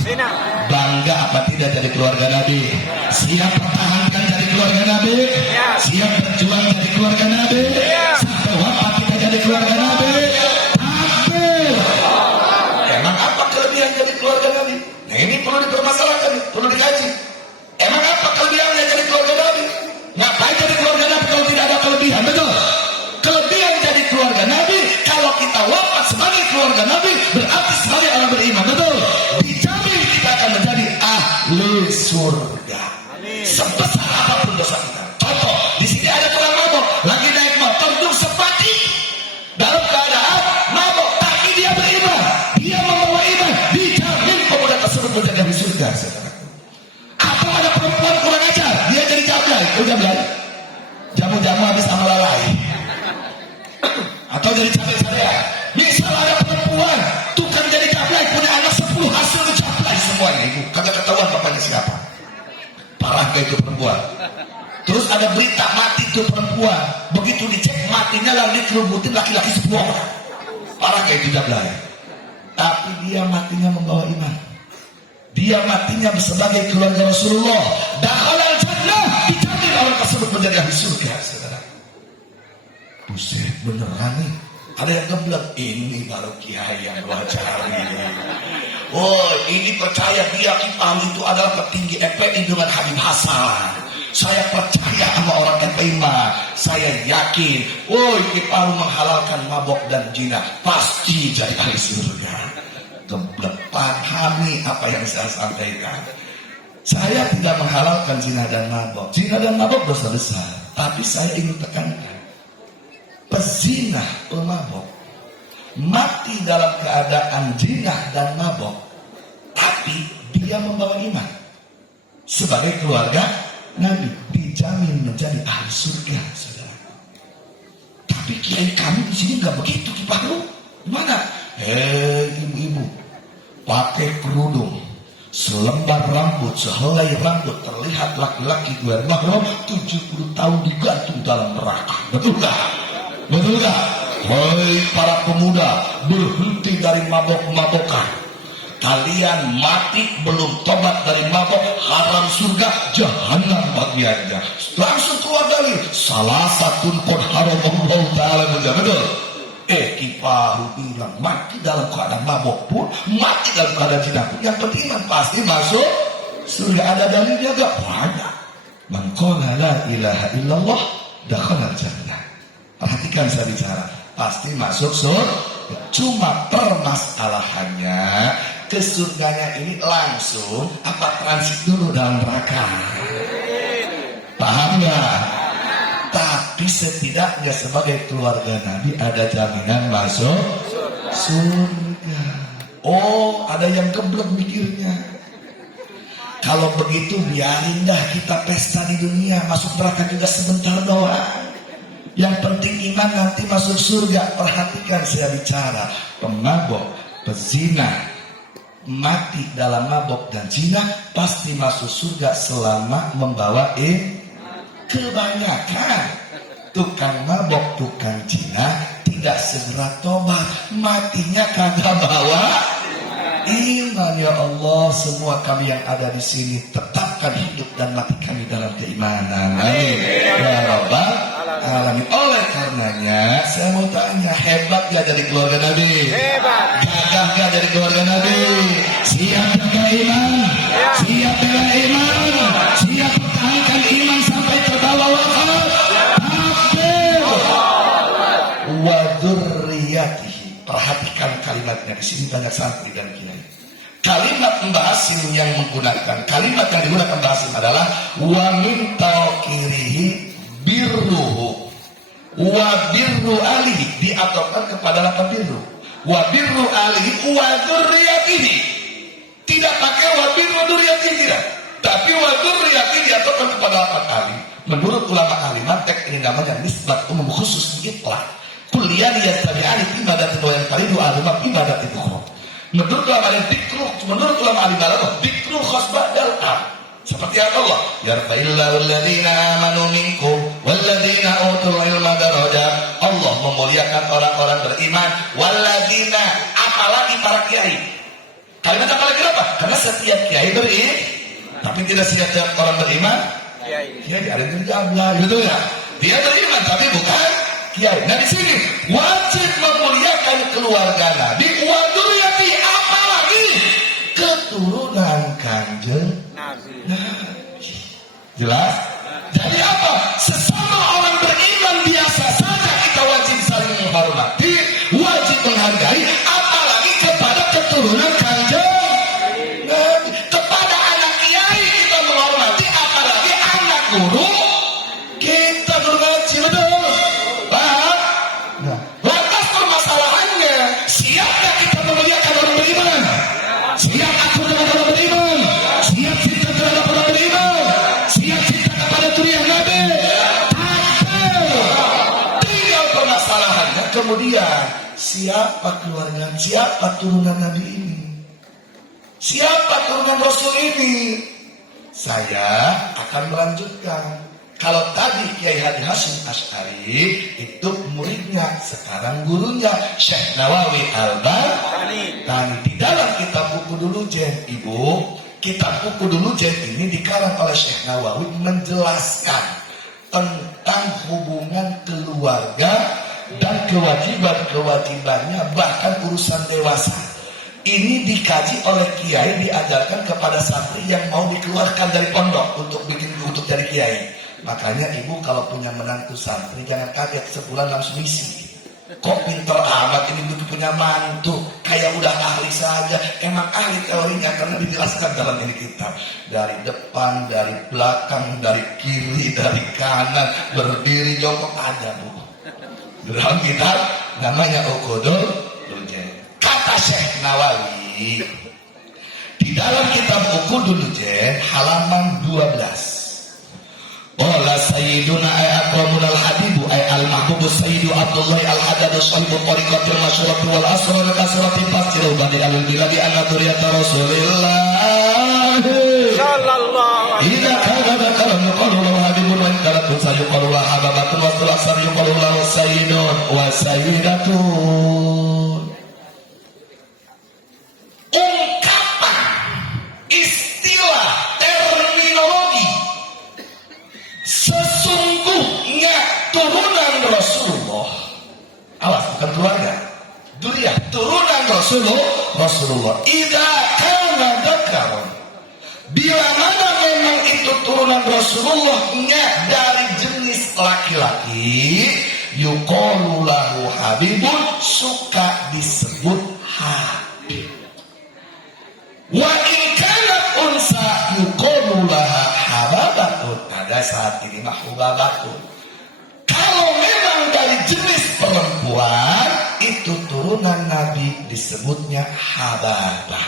Bangga apa tidak dari keluarga Nabi? Siap pertahankan dari keluarga Nabi? Siap berjuang dari keluarga Nabi? Sampai wafat kita jadi keluarga Nabi? Takbir. Emang apa kelebihan jadi keluarga Nabi? Nah ini perlu dipermasalahkan, perlu dikaji. Emang apa kelebihannya jadi keluarga Nabi? Ngapain jadi keluarga Nabi kalau tidak ada kelebihan? Betul. Kelebihan jadi keluarga Nabi, kalau kita wafat sebagai keluarga Nabi, berarti sebagai orang beriman, betul. Dijamin kita akan menjadi ahli surga. Sebesar apapun dosa kita. Contoh, di sini ada tukang mabok, lagi naik motor, duduk sepati dalam keadaan mabok, tapi dia beriman, dia membawa iman, dijamin pemuda tersebut menjadi ahli surga. Atau ada perempuan kurang ajar, dia jadi jablay, jamu-jamu habis sama lalai. Atau jadi cabai-cabai. Misal ada perempuan tukang jadi cabai, punya anak 10, hasil cabai semuanya, ibu kagak ketahuan bapaknya siapa. Parah kayak itu perempuan. Terus ada berita mati itu perempuan, begitu dicek matinya lalu dikerubutin laki-laki 10 orang. Parah kayak itu cabai. Tapi dia matinya membawa iman. Dia matinya sebagai keluarga Rasulullah. Dakhalal jannah, dijamin orang tersebut menjadi ahli surga. Buset, beneran nih. Ada yang geblek, ini baru kiai yang gua cari. Oh, ini percaya dia Kipam itu adalah petinggi FPI dengan Habib Hasan. Saya percaya sama orang FPI mah. Saya yakin, oh Kipam menghalalkan mabok dan zina, pasti jadi ahli surga. Geblek, pahami apa yang saya sampaikan. Saya tidak menghalalkan zina dan mabok. Zina dan mabok dosa besar, tapi saya ingin tekankan. Pezina, pemabok mati dalam keadaan zina dan mabok, tapi dia membawa iman sebagai keluarga Nabi, dijamin menjadi ahli surga, saudara. Tapi kiai kami di sini nggak begitu, Kiparu. Gimana? Ibu-ibu pakai kerudung, selembar rambut, sehelai rambut, terlihat laki-laki gue mahram 70 tahun digantung dalam neraka. Betul gak? Betul tak? Hei para pemuda, berhenti dari mabok-mabokan. Kalian mati belum tobat dari mabok, haram surga, jahanam bagiannya. Langsung keluar dari salah satu qad haramallahu ta'ala menjadi. Betul? Kiparu bilang mati dalam keadaan mabok pun, mati dalam keadaan zina pun, yang beriman pasti masuk surga. Ada dalilnya gak? Banyak. Man qala la ilaha illallah dakhala jannah. Perhatikan saya bicara, pasti masuk surga. Cuma permasalahannya ke surganya ini langsung apa transit dulu dalam neraka? Paham ya? Tapi setidaknya sebagai keluarga Nabi ada jaminan masuk surga. Oh, ada yang geblek mikirnya. Kalau begitu biarin dah kita pesta di dunia, masuk neraka juga sebentar doang. Yang penting iman nanti masuk surga. Perhatikan saya bicara, pemabok, pezina, mati dalam mabok dan zina pasti masuk surga selama membawa kebanyakan tukang mabok, tukang zina tidak segera tobat, matinya kagak bawa iman. Ya Allah, semua kami yang ada di sini tetapkan hidup dan mati kami dalam keimanan. Amin ya rabbal alamin. Oleh karenanya saya mau tanya, hebat gak jadi keluarga Nabi? Hebat. Gagah gak jadi keluarga Nabi? Siap jaga iman? Siap bela iman? Siap pertahankan iman sampai terbawa wafat? Takbir. Wa dzurriyyatihi. Perhatikan kalimatnya di sini, banyak santri dan kiai. Kalimat Mbah yang menggunakan kalimat yang digunakan Mbah adalah wa min tawqirihi birruhu wa birru alihi, diatofkan kepada lapan birru, wa birru alihi wa dzurriyyatihi. Tidak pakai wa birru dzurriyyatihi, tidak, tapi wa dzurriyyatihi diatofkan kepada lapan ali. Menurut ulama ahli mantek ini namanya nisbat umum khusus itlaq. Kuliah yastabi'ani ibadatin wa yanfaridu alima ibadatin ukhra. Menurut ulama dikru, menurut ulama ahli balaghah dikru khas ba'dal am. Seperti Allah, yarfa'illahu alladhina amanu minkum walladhina utul ilma darajat. Allah memuliakan orang-orang beriman, walladhina, apalagi para kiai. Kalimat apalagi apa? Karena setiap kiai beriman, tapi tidak setiap orang beriman kiai. Ada yang jabla gitu ya. Dia beriman tapi bukan kiai. Nah di sini wajib memuliakan keluarga Nabi, wa dzurriyyati, apalagi keturunan Kanjeng Nabi. Jelas? Jadi apa? Sesama orang beriman biasa saja kita wajib saling menghormati, wajib menghargai, apalagi kepada keturunan Kanjeng Nabi. Kepada anak kiai kita menghormati, apalagi anak guru kita bergaji, betul? Paham? Nah, lantas permasalahannya, siapkah kita memuliakan orang beriman? Siap akur dengan orang beriman? Siap cinta terhadap orang beriman? Siap cinta kepada turiah Nabi? Tinggal permasalahannya kemudian, siapa keluarga, siapa turunan Nabi ini? Siapa turunan Rasul ini? Saya akan melanjutkan. Kalau tadi Kiai Haji Hasyim Asy'ari itu muridnya, sekarang gurunya Syekh Nawawi Al-Albani. Di dalam kitab Buku Dulu Jen, Ibu, kitab Buku Dulu Jen ini dikarang oleh Syekh Nawawi menjelaskan tentang hubungan keluarga dan kewajiban-kewajibannya, bahkan urusan dewasa. Ini dikaji oleh kiai, diajarkan kepada santri yang mau dikeluarkan dari pondok untuk jadi kiai. Makanya ibu kalau punya menantu santri jangan kaget sebulan langsung isi. Kok pinter amat ini begitu punya mantu, kayak udah ahli saja. Emang ahli teorinya karena dijelaskan dalam ini kitab. Dari depan, dari belakang, dari kiri, dari kanan, berdiri, jongkok, ada bu. Dalam kitab namanya Uqudul Lujen. Kata Syekh Nawawi di dalam kitab Uqudul Lujen halaman 12. Qala sayyiduna ay aqramul habibu ay al-mahbubu sayyidu Abdullah al-Haddad sahibu tariqatil masyhurati wal asrar kasrati fasirul badi al-biladi anna duriyata Rasulillah sallallahu alaihi idza kana dzakaran yuqalu lahu habibun wa in kana tunsa yuqalu lahu hababatun wa tulasar yuqalu lahu sayyidun wa sayyidatun. Ungkapan, istilah, terminologi sesungguhnya turunan Rasulullah, awas bukan keluarga, duriyah, turunan Rasulullah idza kana dzakaran, bila mana memang itu turunan Rasulullah-nya dari jenis laki-laki, yuqalu lahu habibun, suka disebut habib. Wa in kanat unsa yuqalu laha hababatun, ada saat ini mah hubabatun. Kalau memang dari jenis perempuan itu turunan Nabi disebutnya hababah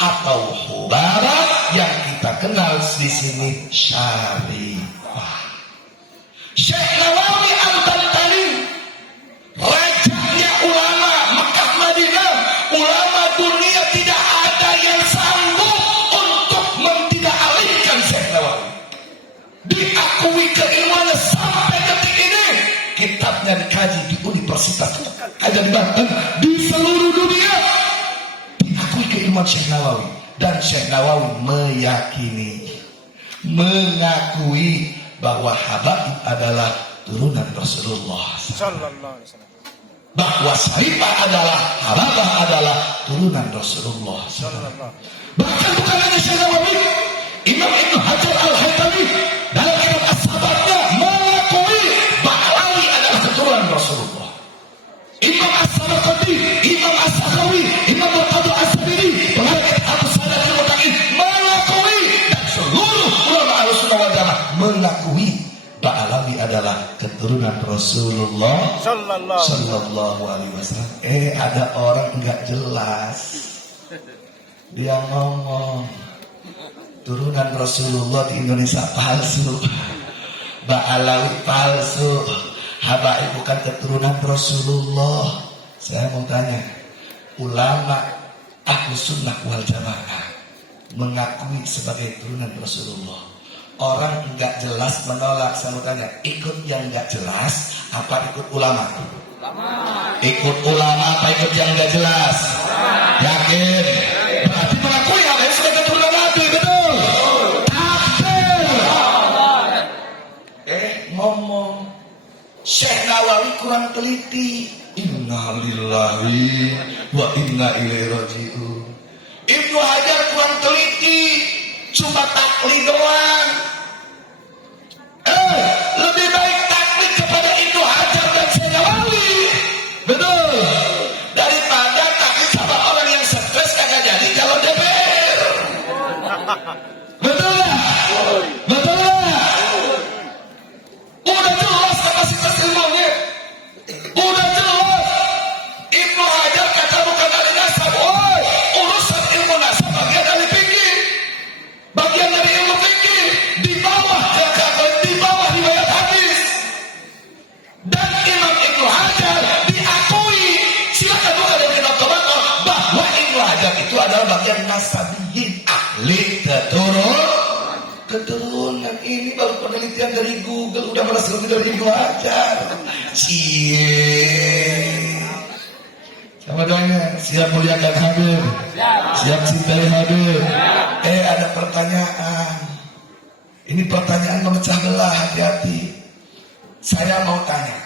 atau hubabah yang kita kenal di sini syarifah. Syekh Nawawi Al-Bantani, rajanya ulama Mekah Madinah, ulama dunia, tidak ada yang sanggup untuk mentidakalikan Syekh Nawawi. Diakui keilmuannya sampai detik ini. Kitabnya dikaji di universitas, ada di Banten, di seluruh dunia. Diakui keilmuan Syekh Nawawi. Dan Syekh Nawawi meyakini, mengakui bahwa Habaib adalah turunan Rasulullah Sallallahu alaihi wasallam. bahwa Saifah adalah, Hababah adalah turunan Rasulullah. Bahkan bukan hanya Syekh Nawawi, Imam Ibnu Hajar Al-Haytami dalam kitab As-Sabatnya mengakui Ba'lawi adalah keturunan Rasulullah. Imam As-Samarqandi, Imam As-Sakhawi, Imam Murtada As-Sabili, pengarang kitab As-Salatul Mutaqin mengakui, dan seluruh ulama Ahlussunnah wal Jamaah mengakui Ba'lawi adalah keturunan Rasulullah Sallallahu alaihi wasallam. Ada orang enggak jelas, dia ngomong turunan Rasulullah di Indonesia palsu, Ba'lawi palsu, Habaib bukan keturunan Rasulullah. Saya mau tanya, ulama Ahlussunnah wal Jamaah mengakui sebagai turunan Rasulullah. Orang enggak jelas menolak. Saya mau tanya, ikut yang enggak jelas apa ikut ulama? Ikut ulama apa ikut yang enggak jelas? Yakin? Berarti mengakui hal yang sudah keturunan Nabi, betul? Kafir. Ngomong Syekh Nawawi kurang teliti. Inna lillahi wa inna ilaihi raji'un. Ibnu Hajar kurang teliti, cuma taklid doang. Lebih baik taklid kepada Ibnu Hajar dan Syekh Nawawi, betul, daripada taklid sama orang yang stres kagak jadi kalau DPR. Betul lah, betul lah. Udah jelas kapasitas ilmunya, udah jelas. Ibnu Hajar kata bukan dari nasab, urusan ilmu nasab bagian dari fikih, bagian dari ilmu fikih, di bawah riwayat hadis. Dan Imam Ibnu Hajar diakui, silakan buka dari kitab Tabaqah, bahwa Ibnu Hajar itu adalah bagian nasabiyin, ahli keturunan. Ini baru penelitian dari Google udah merasa lebih dari Ibnu Hajar. Sama doanya, siap muliakan Habib, siap cintai Habib. Ada pertanyaan. Ini pertanyaan memecah belah, hati-hati. Saya mau tanya,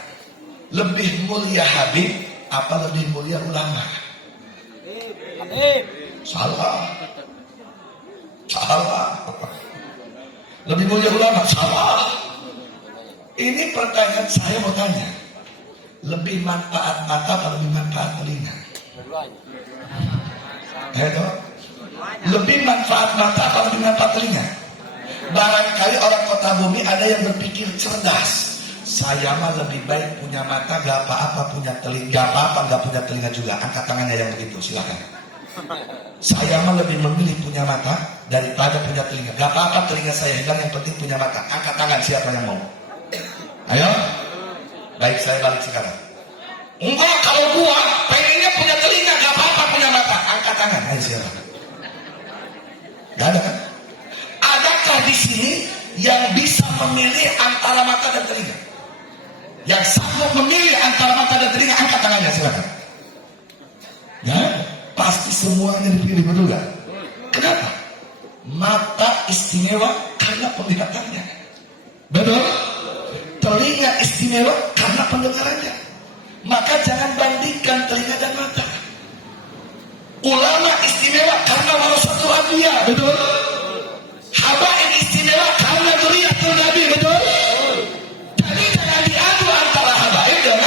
lebih mulia Habib apa lebih mulia ulama? Salah. Lebih mulia ulama? Salah. Ini pertanyaan saya mau tanya, lebih manfaat mata atau lebih manfaat telinga? Lebih manfaat mata atau lebih manfaat telinga? Barangkali orang kota bumi ada yang berpikir cerdas. Saya mah lebih baik punya mata, gak apa-apa punya telinga, gak apa-apa gak punya telinga juga. Angkat tangannya yang begitu, silakan. Saya mah lebih memilih punya mata daripada punya telinga. Gak apa-apa telinga saya hilang, yang penting punya mata. Angkat tangan siapa yang mau? Ayo. Baik, saya balik sekarang. Enggak, kalau gua pengennya punya telinga, gak apa-apa punya mata. Angkat tangan, ayo siapa? Gak ada kan? Adakah di sini yang bisa memilih antara mata dan telinga? Yang sanggup memilih antara mata dan telinga, angkat tangannya silakan. Ya, pasti semuanya dipilih, betul gak? Kenapa? Mata istimewa karena penglihatannya, betul? Telinga istimewa karena pendengarannya. Maka jangan bandingkan telinga dan mata. Ulama istimewa karena warasatul anbiya, betul? Habaib istimewa karena dzurriyyatul Nabi, betul? Jadi jangan diadu antara habaib dengan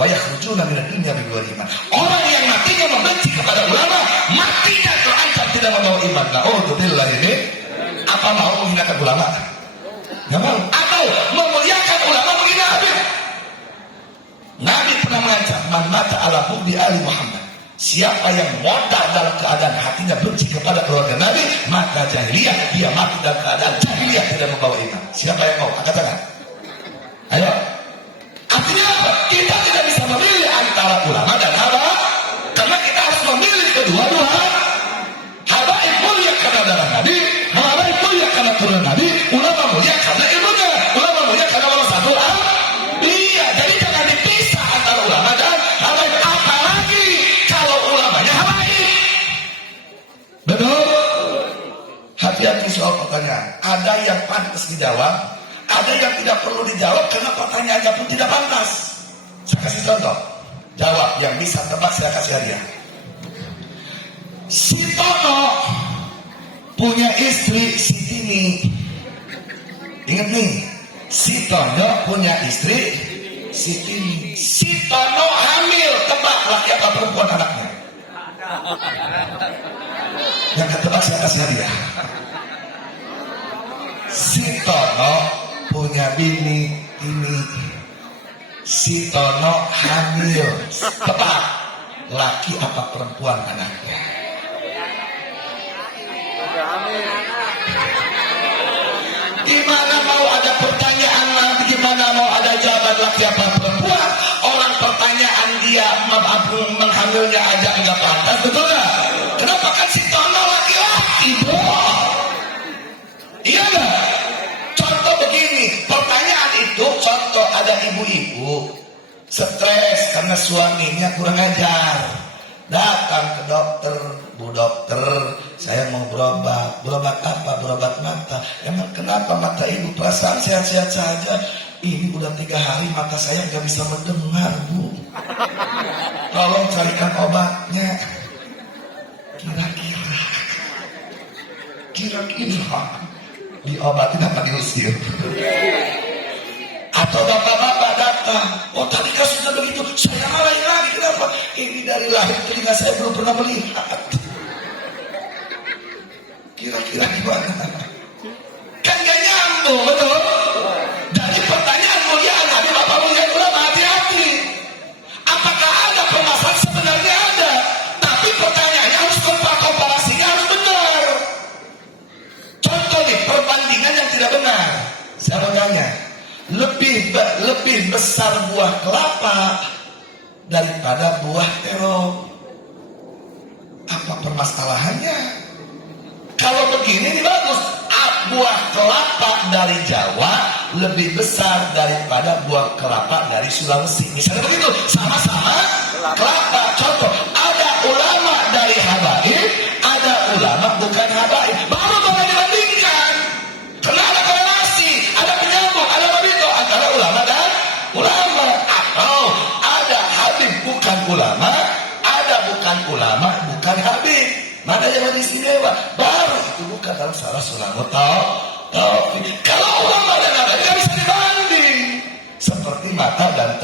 wa yakhrujuna minad dunya bighairi iman. Orang yang matinya membenci kepada ulama, matinya terancam tidak membawa iman. Naudzubillah ini apa mau menghinakan ulama? Enggak mau. Atau memuliakan ulama menghina Habib. Nabi pernah mengancam, man mata ala bugdi ali Muhammad. Siapa yang modal dalam keadaan hatinya benci kepada keluarga Nabi, maka jahiliyah, dia mati dalam keadaan jahiliyah tidak membawa iman. Siapa yang mau? Angkat tangan. Ayo. Artinya apa? Kita tidak bisa memilih antara ulama dan habaib, karena kita harus memilih kedua-dua. Habaib mulia karena darah Nabi, habaib mulia karena turun Nabi, ulama mulia karena ilmunya, ulama mulia karena warasatul anbiya. Jadi jangan dipisah antara ulama dan habaib. Apalagi kalau ulamanya habaib. Betul? Hati-hati soal pertanyaan. Ada yang pantas dijawab, ada yang tidak perlu dijawab karena pertanyaannya pun tidak pantas. Saya kasih contoh. Jawab yang bisa tebak saya kasih hadiah. Si Tono punya istri si Tini. Ingat nih, si Tono punya istri si Tini. Si Tono hamil, tebak laki apa perempuan anaknya? Yang ketebak saya kasih hadiah. Si Tono punya bini ini, si Tono hamil, tepat laki apa perempuan anaknya? Gimana mau ada pertanyaan nanti, gimana mau ada jawaban laki apa perempuan? Orang pertanyaan dia menghamilnya aja enggak pantas, betul nggak? Kenapa? Kan si Tono laki-laki, bro. Iya nggak? Contoh begini, pertanyaan itu contoh ada ibu-ibu stres karena suaminya kurang ajar, datang ke dokter, bu dokter, saya mau berobat apa? Berobat mata. Emang kenapa mata ibu? Perasaan sehat-sehat saja. Ini udah 3 hari mata saya nggak bisa mendengar, bu. Tolong carikan obatnya. Kira-kira diobatin apa diusir? Atau bapak-bapak datang, oh tadi kan sudah begitu, saya marahin lagi, kenapa? Ini dari lahir telinga saya belum pernah melihat. Kira-kira gimana? Kan gak nyambung, betul? Dari pertanyaan mulia Nabi, bapak mulia ulama, hati-hati. Apakah ada permasalahan? Sebenarnya ada, tapi pertanyaannya harus komparasinya harus benar. Contoh nih, perbandingan yang tidak benar. Saya mau tanya, lebih besar buah kelapa daripada buah terong. Apa permasalahannya? Kalau begini ini bagus. Buah kelapa dari Jawa lebih besar daripada buah kelapa dari Sulawesi. Misalnya begitu, sama-sama kelapa. Contoh, ada ulama dari habaib, ada ulama bukan habaib. Baru boleh dibandingkan. Karena ada korelasi, ada penyambung, ada begitu antara ulama dan ulama. Atau ada habib bukan ulama, ada bukan ulama bukan habib. Mana yang lebih istimewa? Baru itu bukan dalam salah sulama taufik. Kalau ulama dan habib nggak bisa dibanding. Seperti mata dan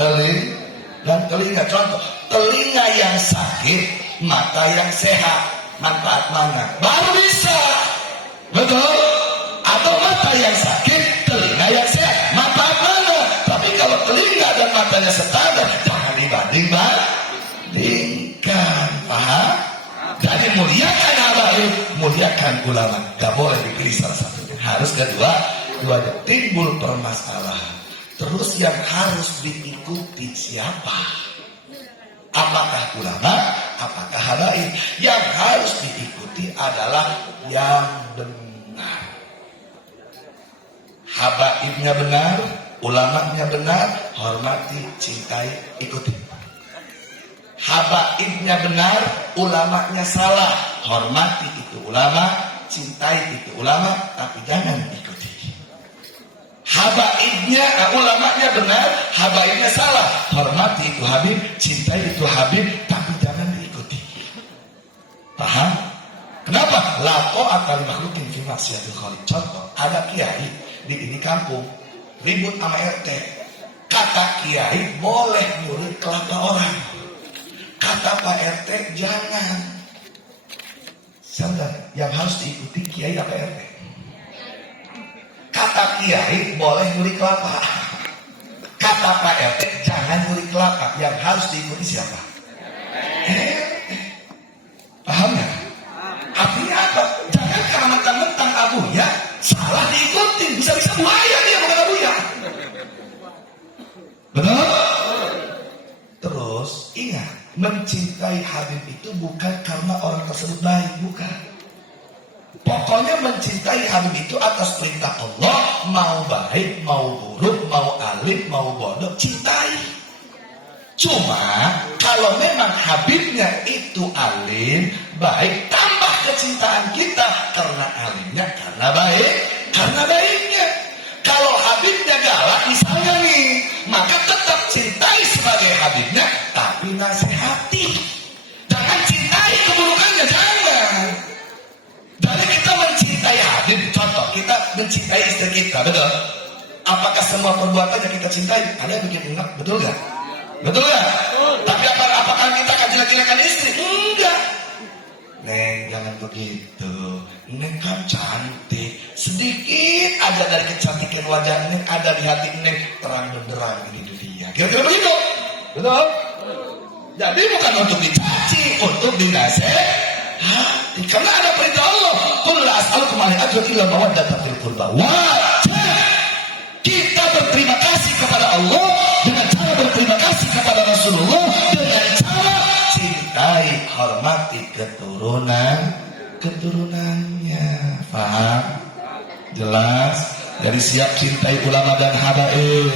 telinga. Contoh, telinga yang sakit, mata yang sehat, manfaat mana? Baru bisa. Betul? Atau mata yang sakit, telinga yang sehat, manfaat mana? Tapi kalau telinga dan matanya standar, jangan dibandingkan. Paham? Jadi muliakan habaib, muliakan ulama. Gak boleh dipilih salah satunya. Harus dua-duanya. Timbul permasalahan. Terus yang harus diikuti siapa? Apakah ulama? Apakah habaib? Yang harus diikuti adalah yang benar. Habaibnya benar, ulamanya benar, hormati, cintai, ikuti. Habaibnya benar, ulamanya salah, hormati itu ulama, cintai itu ulama, tapi jangan ikuti. Habaibnya, ulamanya benar, habaibnya salah, hormati itu habib, cintai itu habib, tapi jangan diikuti. Paham? Kenapa? Lako akan makhlukin fi maksiatil khaliq. Contoh, ada kiai di ini kampung ribut sama RT. Kata kiai boleh nyuri kelapa orang. Kata Pak RT jangan. Sadar, yang harus diikuti kiai apa RT? Kata kiai boleh nyuri kelapa. Kata Pak RT jangan nyuri kelapa. Yang harus diikuti siapa? Paham ya? Artinya apa? Jangan karena mentang-mentang Abu ya salah diikutin. Bisa-bisa buaya dia bukan Abu ya. Betul? Terus ingat, mencintai Habib itu bukan karena orang tersebut baik, bukan. Pokoknya mencintai Habib itu atas perintah Allah. Mau baik, mau buruk, mau alim, mau bodoh, cintai. Cuma kalau memang Habibnya itu alim, baik, tambah kecintaan kita karena alimnya, karena baik, karena baiknya. Kalau Habibnya galak misalnya nih, maka tetap cintai sebagai Habibnya, tapi nasihati. Jangan cintai keburukannya, jangan. Dari kita mencintai Habib, contoh kita mencintai istri kita, betul? Apakah semua perbuatannya kita cintai? Ada yang bikin enak, betul gak? Betul gak? Tapi apakah kita akan jelek-jelekan istri? Enggak. Neng, jangan begitu. Neng kan cantik. Sedikit aja dari kecantikan wajah Neng ada di hati Neng, terang benderang ini dunia. Kira-kira begitu? Betul? Jadi bukan untuk dicaci, untuk dinasehati. Karena ada perintah Allah. Qul la as'alukum alaihi ajran illa mawaddatan fil qurba. Wajib kita berterima kasih kepada Allah dengan cara berterima kasih kepada Rasulullah, dengan cara cintai, hormati keturunannya. Paham? Jelas? Jadi siap cintai ulama dan habaib,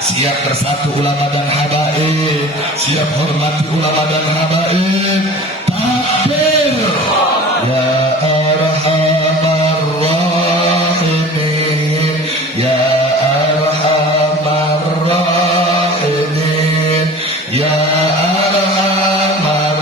siap bersatu ulama dan habaib, siap hormati ulama dan habaib. Takbir ya arhamar rahimin, ya arhamar rahimin, ya arhamar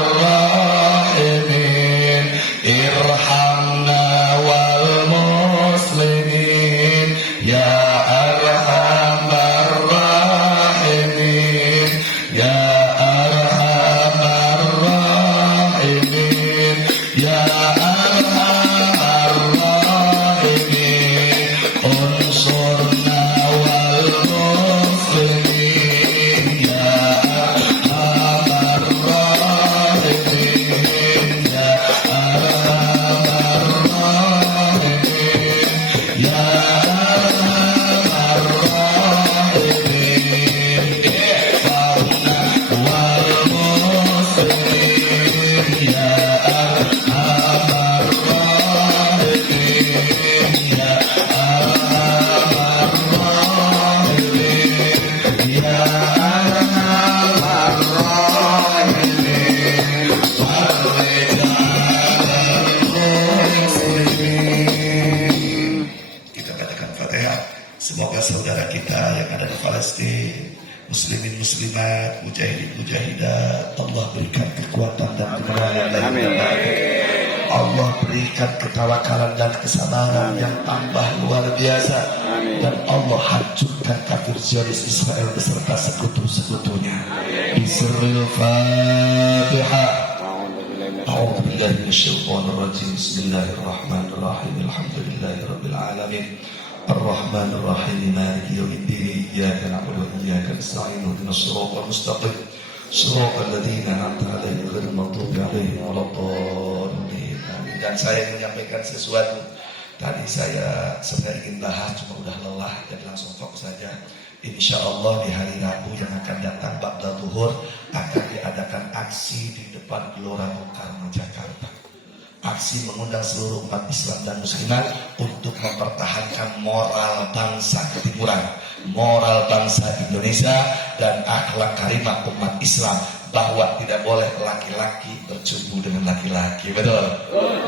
rahimin, irhamna wal muslimin, ya arhamar rahimin, ya arhamar rahimin, ya arhamar rahimin, unsurna wal muslimin, ya arhamar rahimin, ya arhamar rahimin, ya arhamar rahimin, irhamna wal muslimin, ya arhamar rahimin, ya arhamar rahimin, ya arhamar rahimin, muslimin. Kita katakan Fatihah. Semoga saudara kita yang ada di Palestina, muslimin muslimat, mujahidin mujahidat, Allah berikan kekuatan dan kemenangan dan kemenangan. Allah berikan ketawakalan dan kesabaran yang tambah luar biasa. Dan Allah hancurkan kafir Zionis Israel beserta sekutu-sekutunya. Bismillahirrahmanirrahim. Fatihah. أعوذ بالله من الشيطان الرجيم. بسم الله الرحمن الرحيم. الحمد لله رب العالمين الرحمن الرحيم مالك يوم الدين إياك نعبد وإياك نستعين اهدنا الصراط المستقيم صراط الذين أنعمت عليهم غير المغضوب عليهم ولا الضالين. Dan saya menyampaikan sesuatu. Tadi saya sebenarnya ingin bahas, cuma udah lelah jadi langsung fokus saja. Insya Allah di hari Rabu yang akan datang ba'da zuhur akan diadakan aksi di depan Gelora Bung Karno Jakarta. Aksi mengundang seluruh umat Islam dan muslimat untuk mempertahankan moral bangsa ketimuran, moral bangsa Indonesia dan akhlak karimah umat Islam, bahwa tidak boleh laki-laki bercumbu dengan laki-laki, betul?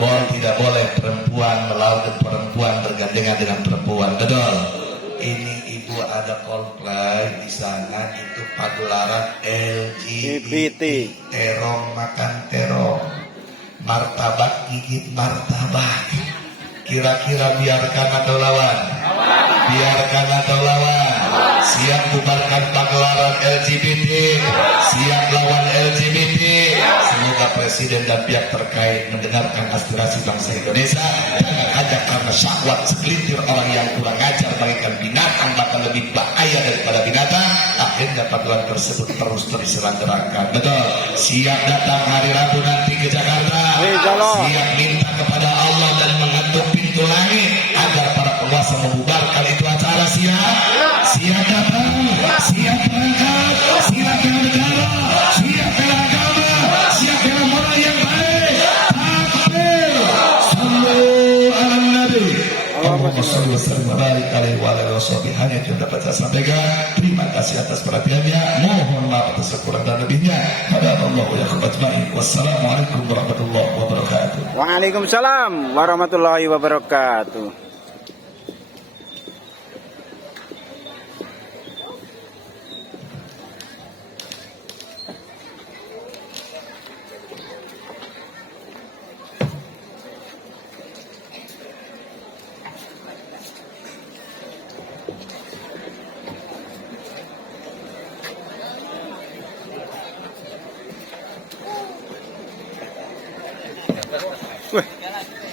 Bahwa tidak boleh perempuan melawan perempuan bergandengan dengan perempuan, betul? Ini ibu ada Coldplay di sana, itu pagelaran LGBT, terong makan terong, martabak gigit martabak. Kira-kira biarkan atau lawan? Biarkan atau lawan? siap bubarkan pagelaran LGBT, siap lawan LGBT. Semoga presiden dan pihak terkait mendengarkan aspirasi bangsa Indonesia. Jangan ajak karena syahwat segelintir orang yang kurang ajar bagaikan binatang, bahkan lebih bahaya daripada binatang. Akhirnya pagelaran tersebut terus diselenggarakan. Betul. Siap datang hari Rabu nanti ke Jakarta. Siap minta kepada Allah dan mengetuk pintu langit agar para penguasa membubarkan itu acara. Siap. Siap datang. Siap berangkat. Siap bela negara. Siap bela agama. Siap bela moral yang baik. Takbir. Sallu ala Nabi. Allahumma shalli wa sallim wa barik alaihi wa alihi washabihi. Hanya itu yang dapat saya sampaikan. Terima kasih atas perhatiannya. Mohon maaf atas kekurangan dan lebihnya. Hadallahu ya khabatmain. Wassalamualaikum warahmatullahi wabarakatuh. Waalaikumsalam warahmatullahi wabarakatuh. Wih.